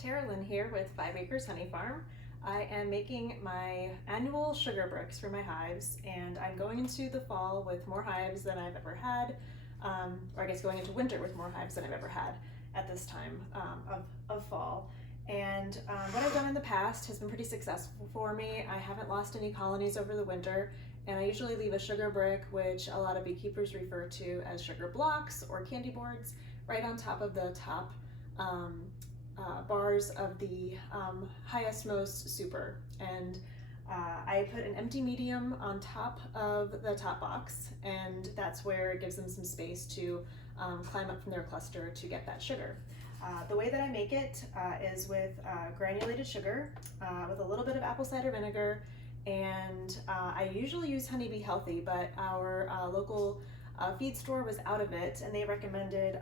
Tara Lynn here with 5 Acres Honey Farm. I am making my annual sugar bricks for my hives, and I'm going into the fall with more hives than I've ever had, or I guess going into winter with more hives than I've ever had at this time of fall. And what I've done in the past has been pretty successful for me. I haven't lost any colonies over the winter, and I usually leave a sugar brick, which a lot of beekeepers refer to as sugar blocks or candy boards, right on top of the top bars of the highest most super. And I put an empty medium on top of the top box, and that's where it gives them some space to climb up from their cluster to get that sugar. The way that I make it is with granulated sugar with a little bit of apple cider vinegar, and I usually use Honeybee Healthy, but our local feed store was out of it, and they recommended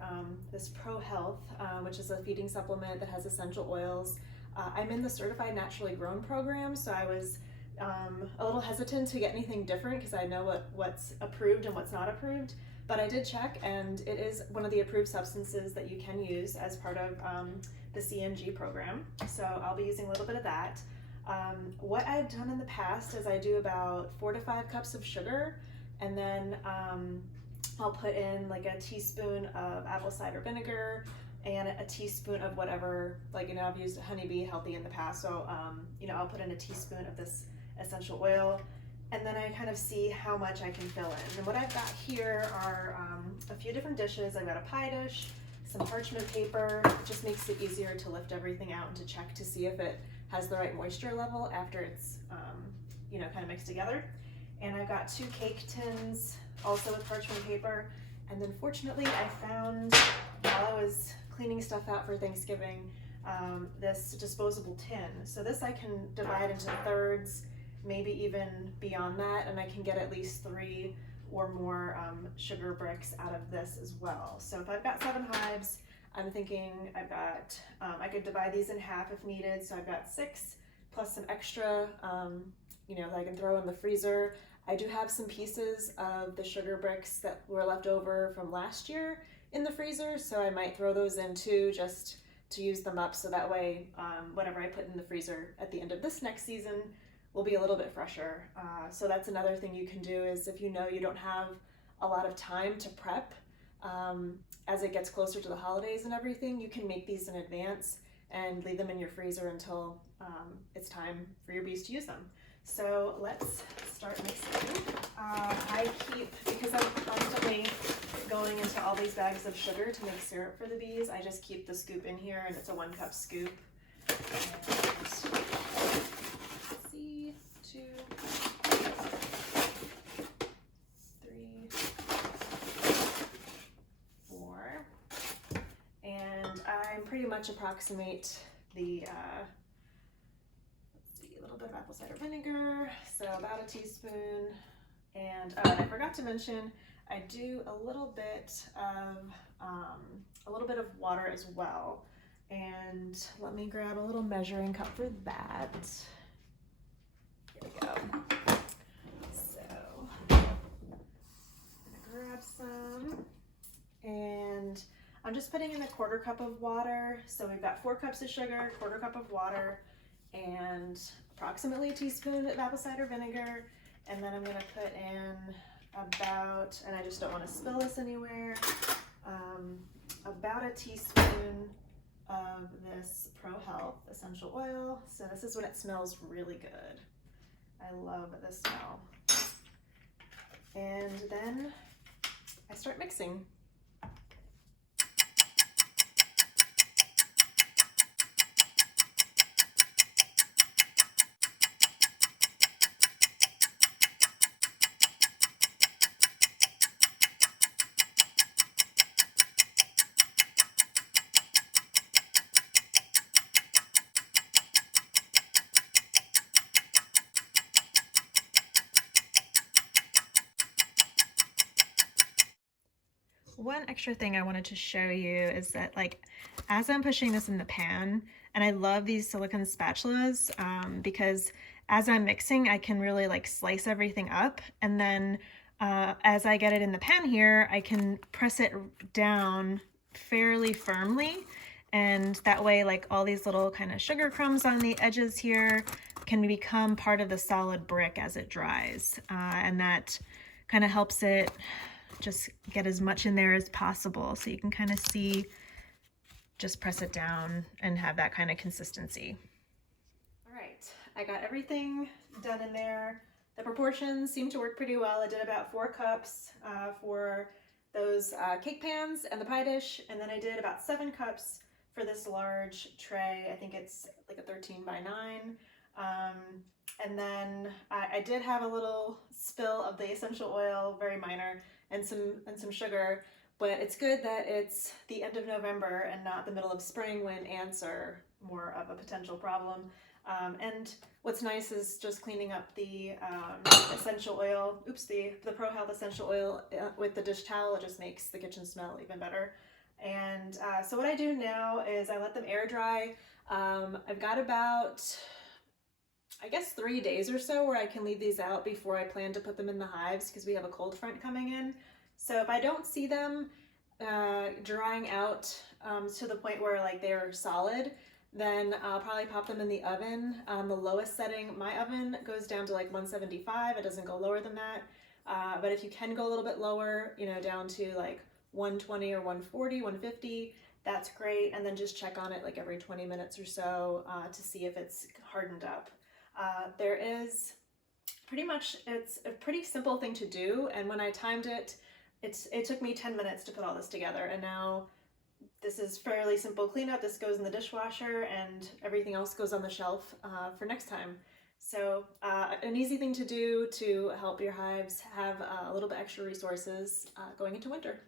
this Pro Health, which is a feeding supplement that has essential oils. I'm in the Certified Naturally Grown program, so I was a little hesitant to get anything different because I know what's approved and what's not approved, but I did check, and it is one of the approved substances that you can use as part of the CNG program, so I'll be using a little bit of that. What I've done in the past is I do about 4 to 5 cups of sugar, and then I'll put in like a teaspoon of apple cider vinegar and a teaspoon of whatever, like, I've used Honeybee Healthy in the past, so I'll put in a teaspoon of this essential oil, and then I kind of see how much I can fill in. And what I've got here are a few different dishes. I've got a pie dish, some parchment paper. It just makes it easier to lift everything out and to check to see if it has the right moisture level after it's kind of mixed together. And I've got 2 cake tins, also with parchment paper. And then fortunately I found, while I was cleaning stuff out for Thanksgiving, this disposable tin. So this I can divide into thirds, maybe even beyond that, and I can get at least 3 or more sugar bricks out of this as well. So if I've got 7 hives, I'm thinking I've got, I could divide these in half if needed. So I've got 6 plus some extra, that I can throw in the freezer. I do have some pieces of the sugar bricks that were left over from last year in the freezer, so I might throw those in too, just to use them up, so that way whatever I put in the freezer at the end of this next season will be a little bit fresher. So that's another thing you can do, is if you know you don't have a lot of time to prep as it gets closer to the holidays and everything, you can make these in advance and leave them in your freezer until it's time for your bees to use them. So let's start mixing. I keep, because I'm constantly going into all these bags of sugar to make syrup for the bees, I just keep the scoop in here, and it's a 1 cup scoop. And let's see, 2, 3, 4, and I pretty much approximate the bit of apple cider vinegar, so about a teaspoon. And I forgot to mention, I do a little bit of water as well. And let me grab a little measuring cup for that. Here we go. So I'm gonna grab some, and I'm just putting in a 1/4 cup of water. So we've got 4 cups of sugar, 1/4 cup of water, and approximately a teaspoon of apple cider vinegar. And then I'm going to put in about, and I just don't want to spill this anywhere, about a teaspoon of this Pro Health essential oil. So this is when it smells really good. I love this smell. And then I start mixing. One extra thing I wanted to show you is that, like, as I'm pushing this in the pan, and I love these silicone spatulas because as I'm mixing, I can really like slice everything up, and then as I get it in the pan here, I can press it down fairly firmly, And that way, like all these little kind of sugar crumbs on the edges here can become part of the solid brick as it dries. And that kind of helps it just get as much in there as possible. So you can kind of see, just press it down and have that kind of consistency. All right, I got everything done in there. The proportions seem to work pretty well. I did about 4 cups for those cake pans and the pie dish, and then I did about 7 cups for this large tray. I think it's like a 13 by 9. And then I did have a little spill of the essential oil, very minor, and some sugar. But it's good that it's the end of November and not the middle of spring when ants are more of a potential problem. And what's nice is just cleaning up the essential oil, the Pro Health essential oil with the dish towel. It just makes the kitchen smell even better. And so what I do now is I let them air dry. I've got about, I guess, 3 days or so where I can leave these out before I plan to put them in the hives because we have a cold front coming in. So if I don't see them drying out to the point where like they're solid, then I'll probably pop them in the oven. The lowest setting, my oven goes down to like 175. It doesn't go lower than that. But if you can go a little bit lower, you know, down to like 120 or 140, 150, that's great. And then just check on it like every 20 minutes or so to see if it's hardened up. There is it's a pretty simple thing to do. And when I timed it, it took me 10 minutes to put all this together. And now this is fairly simple cleanup. This goes in the dishwasher and everything else goes on the shelf for next time. So an easy thing to do to help your hives have a little bit extra resources going into winter.